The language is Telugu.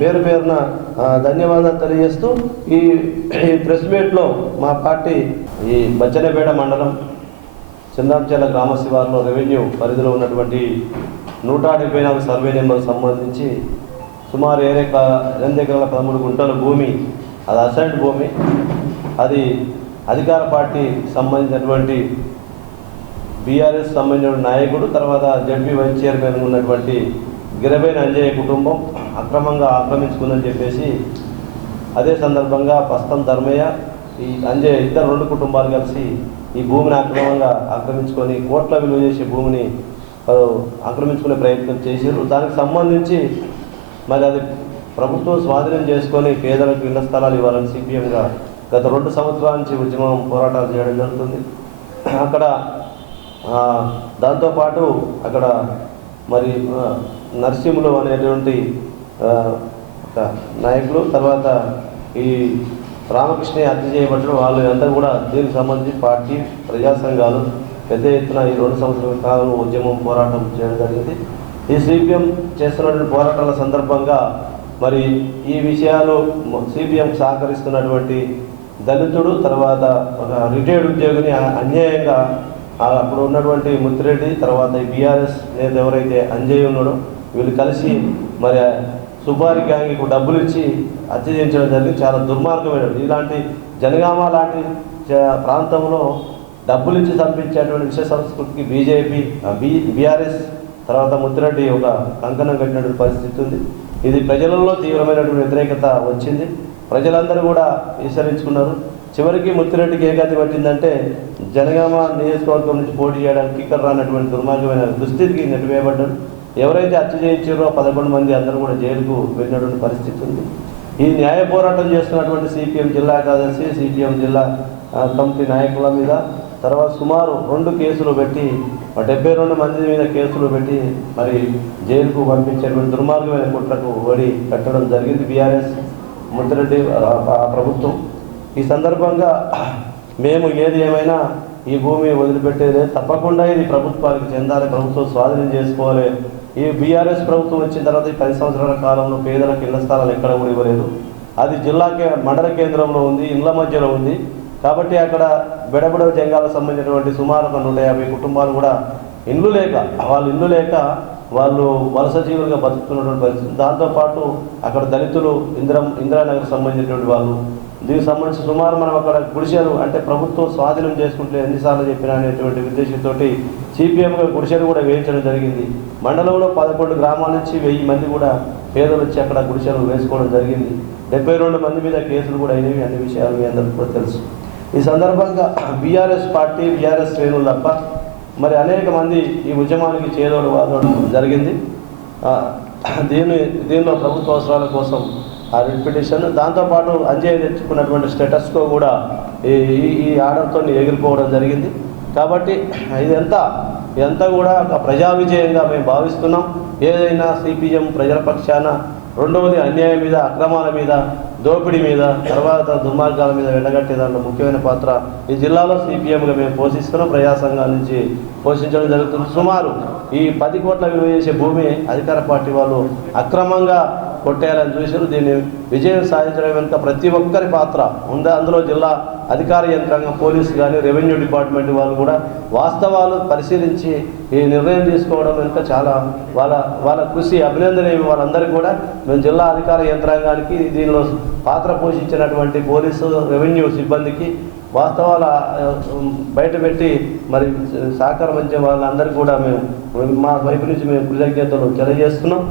పేరు పేరున ధన్యవాదాలు తెలియజేస్తూ ఈ ఈ ప్రెస్ మీట్లో మా పార్టీ ఈ బచ్చనపేట మండలం చిందాంచెల గ్రామ శివార్లో రెవెన్యూ పరిధిలో ఉన్నటువంటి నూట డెబ్బై నాలుగు సర్వే నెంబర్ సంబంధించి సుమారు ఏరెక రెండు ఎకరాల పదమూడు గుంటల భూమి అది అసైన్డ్ భూమి అది అధికార పార్టీ సంబంధించినటువంటి బీఆర్ఎస్ సంబంధించిన నాయకుడు తర్వాత జడ్పీ వైస్ చైర్మన్ ఉన్నటువంటి గిరబైన అంజయ్య కుటుంబం అక్రమంగా ఆక్రమించుకుందని చెప్పేసి అదే సందర్భంగా పస్తం ధర్మయ్య ఈ అంజయ్య ఇద్దరు రెండు కుటుంబాలు కలిసి ఈ భూమిని అక్రమంగా ఆక్రమించుకొని కోట్ల విలువ చేసే భూమిని వారు ఆక్రమించుకునే ప్రయత్నం చేశారు దానికి సంబంధించి మరి అది ప్రభుత్వం స్వాధీనం చేసుకొని పేదలకు ఇళ్ళ స్థలాలు ఇవ్వాలని సిపిఎంగా గత రెండు సంవత్సరాల నుంచి ఉద్యమం పోరాటాలు చేయడం జరుగుతుంది. అక్కడ దాంతోపాటు అక్కడ మరి నరసింహులు అనేటువంటి ఒక నాయకులు తర్వాత ఈ రామకృష్ణ హత్య చేయబడ్డారు వాళ్ళు అంతా కూడా దీనికి సంబంధించి పార్టీ ప్రజా సంఘాలు పెద్ద ఎత్తున ఈ రెండు సంవత్సరాల కాలంలో ఉద్యమం పోరాటం చేయడం జరిగింది. ఈ సిపిఎం చేస్తున్నటువంటి పోరాటాల సందర్భంగా మరి ఈ విషయాలు సిపిఎం సహకరిస్తున్నటువంటి దళితుడు తర్వాత ఒక రిటైర్డ్ ఉద్యోగిని అన్యాయంగా అప్పుడు ఉన్నటువంటి ముత్తిరెడ్డి తర్వాత ఈ బీఆర్ఎస్ నేత ఎవరైతే అంజయ్ ఉన్నాడో వీళ్ళు కలిసి మరి సుబ్బారి గ్యాంగ్కు డబ్బులు ఇచ్చి హత్య చేయించడం జరిగింది. చాలా దుర్మార్గమైన ఇలాంటి జనగామ లాంటి ప్రాంతంలో డబ్బులు ఇచ్చి చంపించేటువంటి విషయ సంస్కృతికి బీజేపీ బీ బీఆర్ఎస్ తర్వాత ముత్తిరెడ్డి ఒక కంకణం కట్టినటువంటి పరిస్థితి ఉంది. ఇది ప్రజలలో తీవ్రమైనటువంటి వ్యతిరేకత వచ్చింది. ప్రజలందరూ కూడా విసరించుకున్నారు చివరికి ముత్తిరెడ్డికి ఏ గతి పట్టిందంటే జనగామ నియోజకవర్గం నుంచి పోటీ చేయడానికి కిక్కర్ రానటువంటి దుర్మార్గమైన దుస్థితికి నెట్టివేయబడ్డాడు ఎవరైతే హత్య చేయించారో పదకొండు మంది అందరూ కూడా జైలుకు వెళ్ళినటువంటి పరిస్థితి ఉంది. ఈ న్యాయ పోరాటం చేస్తున్నటువంటి సిపిఎం జిల్లా కార్యదర్శి సిపిఎం జిల్లా కమిటీ నాయకుల మీద తర్వాత సుమారు రెండు కేసులు పెట్టి డెబ్బై రెండు మంది మీద కేసులు పెట్టి మరి జైలుకు పంపించేటువంటి దుర్మార్గమైన కుట్రకు ఓడి కట్టడం జరిగింది బీఆర్ఎస్ ముద్రెడ్డి ప్రభుత్వం. ఈ సందర్భంగా మేము ఏది ఏమైనా ఈ భూమి వదిలిపెట్టేదే తప్పకుండా ఇది ప్రభుత్వానికి చెందాలి ప్రభుత్వం స్వాధీనం చేసుకోవాలి. ఈ బీఆర్ఎస్ ప్రభుత్వం వచ్చిన తర్వాత ఈ పది సంవత్సరాల కాలంలో పేదలకు ఇళ్ళ స్థలాలు ఎక్కడ కూడా ఇవ్వలేదు. అది జిల్లా మండల కేంద్రంలో ఉంది ఇళ్ళ మధ్యలో ఉంది. కాబట్టి అక్కడ బెడబెడ జంగాలకు సంబంధించినటువంటి సుమారు ఒక నూట యాభై కుటుంబాలు కూడా ఇండ్లు లేక వాళ్ళు ఇల్లు లేక వాళ్ళు వలస జీవులుగా బతుకుతున్నటువంటి పరిస్థితి. దాంతోపాటు అక్కడ దళితులు ఇందిరా ఇందిరానగర్ సంబంధించినటువంటి వాళ్ళు. దీనికి సంబంధించి సుమారు మనం అక్కడ గుడిసెలు అంటే ప్రభుత్వం స్వాధీనం చేసుకుంటే ఎన్నిసార్లు చెప్పినా అనేటువంటి ఉద్దేశంతో సిపిఎంగా గుడిసెలు కూడా వేయించడం జరిగింది. మండలంలో పదకొండు గ్రామాల నుంచి వెయ్యి మంది కూడా పేదలు వచ్చి అక్కడ గుడిసెలు వేసుకోవడం జరిగింది. డెబ్బై రెండు మంది మీద కేసులు కూడా అయినవి అన్ని విషయాలు మీ అందరికీ కూడా తెలుసు. ఈ సందర్భంగా బీఆర్ఎస్ పార్టీ బీఆర్ఎస్ శ్రేణులు తప్ప మరి అనేక మంది ఈ ఉద్యమానికి చేదోడు వాదోడు జరిగింది. దీని దీనిలో ప్రభుత్వ అవసరాల కోసం ఆ రిట్ పిటిషన్ దాంతోపాటు అంజయ్ తెచ్చుకున్నటువంటి స్టేటస్కో కూడా ఈ ఈ- ఈ ఆర్డర్తో ఎగిరిపోవడం జరిగింది. కాబట్టి ఇదంతా ఇదంతా కూడా ఒక ప్రజా విజయంగా మేము భావిస్తున్నాం. ఏదైనా సిపిఎం ప్రజల పక్షాన రెండవది అన్యాయం మీద అక్రమాల మీద దోపిడీ మీద తర్వాత దుర్మార్గాల మీద వెళ్ళగట్టే దాంట్లో ముఖ్యమైన పాత్ర ఈ జిల్లాలో సిపిఎంగా మేము పోషిస్తున్నాం. ప్రజా సంఘాల నుంచి పోషించడం జరుగుతుంది. సుమారు ఈ పది కోట్ల విలువ చేసే భూమి అధికార పార్టీ వాళ్ళు అక్రమంగా కొట్టేయాలని చూశారు. దీన్ని విజయం సాధించడం వెనుక ప్రతి ఒక్కరి పాత్ర ఉంది? అందులో జిల్లా అధికార యంత్రాంగం పోలీసు కానీ రెవెన్యూ డిపార్ట్మెంట్ వాళ్ళు కూడా వాస్తవాలు పరిశీలించి ఈ నిర్ణయం తీసుకోవడం వెనుక చాలా వాళ్ళ వాళ్ళ కృషి అభినందనీయం వాళ్ళందరికీ కూడా. మేము జిల్లా అధికార యంత్రాంగానికి దీనిలో పాత్ర పోషించినటువంటి పోలీసు రెవెన్యూ సిబ్బందికి వాస్తవాల బయటపెట్టి మరి సహకారం వాళ్ళందరికీ కూడా మేము మా వైపు నుంచి మేము కృతజ్ఞతలు తెలియజేస్తున్నాం.